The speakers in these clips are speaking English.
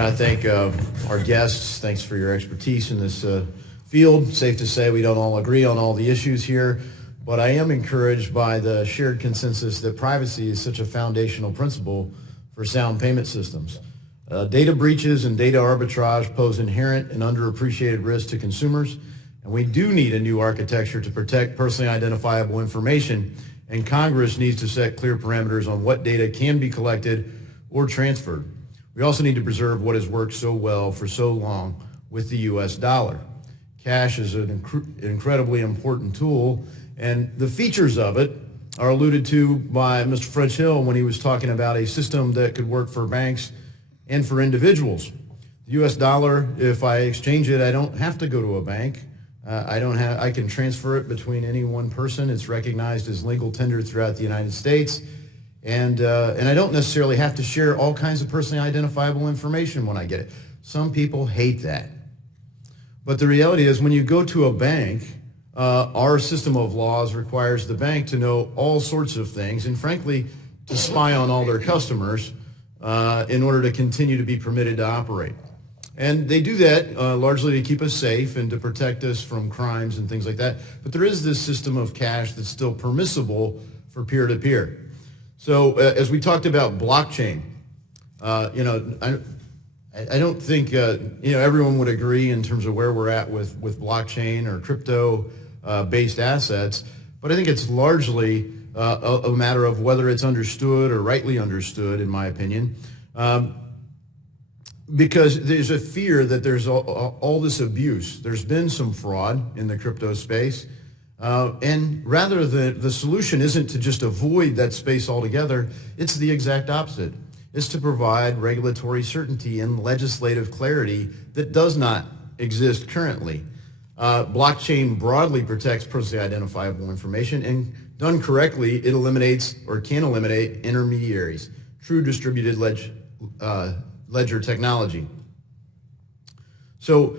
And I thank our guests. Thanks for your expertise in this field. Safe to say we don't all agree on all the issues here, but I am encouraged by the shared consensus that privacy is such a foundational principle for sound payment systems. Data breaches and data arbitrage pose inherent and underappreciated risks to consumers, and we do need a new architecture to protect personally identifiable information, and Congress needs to set clear parameters on what data can be collected or transferred. We also need to preserve what has worked so well for so long with the U.S. dollar. Cash is an incredibly important tool, and the features of it are alluded to by Mr. French Hill when he was talking about a system that could work for banks and for individuals. The U.S. dollar, if I exchange it, I don't have to go to a bank. I can transfer it between any one person. It's recognized as legal tender throughout the United States. And I don't necessarily have to share all kinds of personally identifiable information when I get it. Some people hate that. But the reality is when you go to a bank, our system of laws requires the bank to know all sorts of things and frankly to spy on all their customers in order to continue to be permitted to operate. And they do that largely to keep us safe and to protect us from crimes and things like that. But there is this system of cash that's still permissible for peer-to-peer. So as we talked about blockchain, I don't think everyone would agree in terms of where we're at with blockchain or crypto-based assets, but I think it's largely a matter of whether it's understood or rightly understood, in my opinion, because there's a fear that there's all this abuse. There's been some fraud in the crypto space. And rather the solution isn't to just avoid that space altogether, it's the exact opposite. It's to provide regulatory certainty and legislative clarity that does not exist currently. Blockchain broadly protects personally identifiable information, and done correctly, it eliminates or can eliminate intermediaries, true distributed ledger technology. So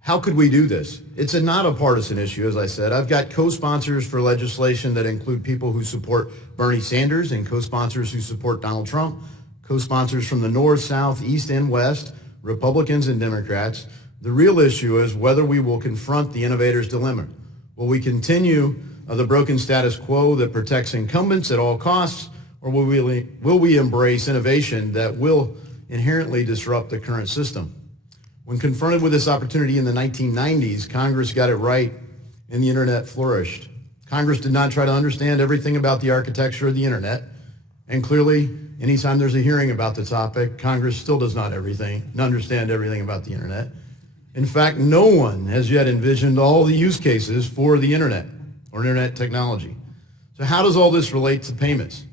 how could we do this? It's not a partisan issue, as I said. I've got co-sponsors for legislation that include people who support Bernie Sanders and co-sponsors who support Donald Trump, co-sponsors from the North, South, East, and West, Republicans and Democrats. The real issue is whether we will confront the innovator's dilemma. Will we continue the broken status quo that protects incumbents at all costs, or will we embrace innovation that will inherently disrupt the current system? When confronted with this opportunity in the 1990s, Congress got it right and the internet flourished. Congress did not try to understand everything about the architecture of the internet. And clearly, anytime there's a hearing about the topic, Congress still does not understand everything about the internet. In fact, no one has yet envisioned all the use cases for the internet or internet technology. So how does all this relate to payments?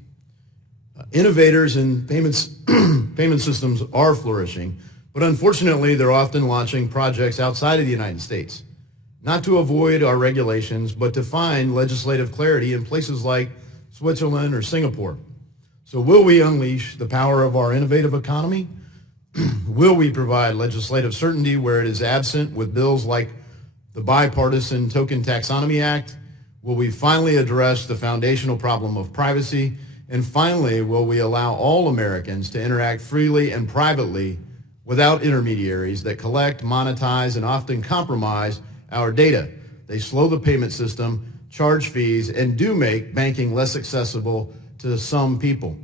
Innovators in payment systems are flourishing, but unfortunately, they're often launching projects outside of the United States, not to avoid our regulations, but to find legislative clarity in places like Switzerland or Singapore. So will we unleash the power of our innovative economy? Will we provide legislative certainty where it is absent with bills like the Bipartisan Token Taxonomy Act? Will we finally address the foundational problem of privacy? And finally, will we allow all Americans to interact freely and privately without intermediaries that collect, monetize, and often compromise our data? They slow the payment system, charge fees, and do make banking less accessible to some people.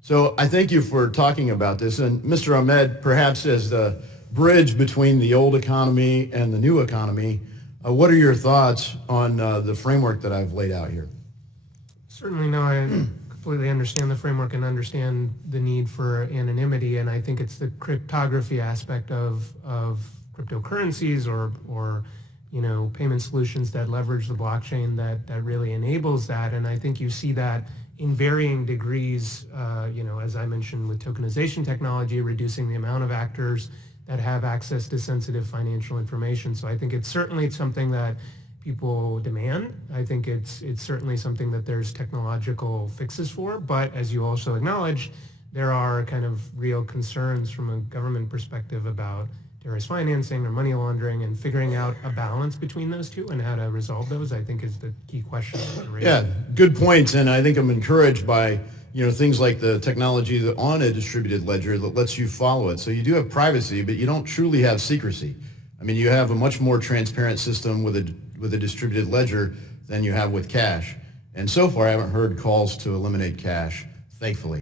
So I thank you for talking about this. And Mr. Ahmed, perhaps as the bridge between the old economy and the new economy, what are your thoughts on the framework that I've laid out here? Certainly, no, I completely understand the framework and understand the need for anonymity, and I think it's the cryptography aspect of cryptocurrencies or payment solutions that leverage the blockchain that really enables that. And I think you see that in varying degrees, as I mentioned, with tokenization technology, reducing the amount of actors that have access to sensitive financial information. So I think it's certainly something that people demand. I think it's certainly something that there's technological fixes for, but as you also acknowledged, there are kind of real concerns from a government perspective about terrorist financing or money laundering, and figuring out a balance between those two and how to resolve those, I think, is the key question. Yeah, good points, and I think I'm encouraged by things like the technology on a distributed ledger that lets you follow it. So you do have privacy, but you don't truly have secrecy. I mean, you have a much more transparent system with a distributed ledger than you have with cash. And so far, I haven't heard calls to eliminate cash, thankfully.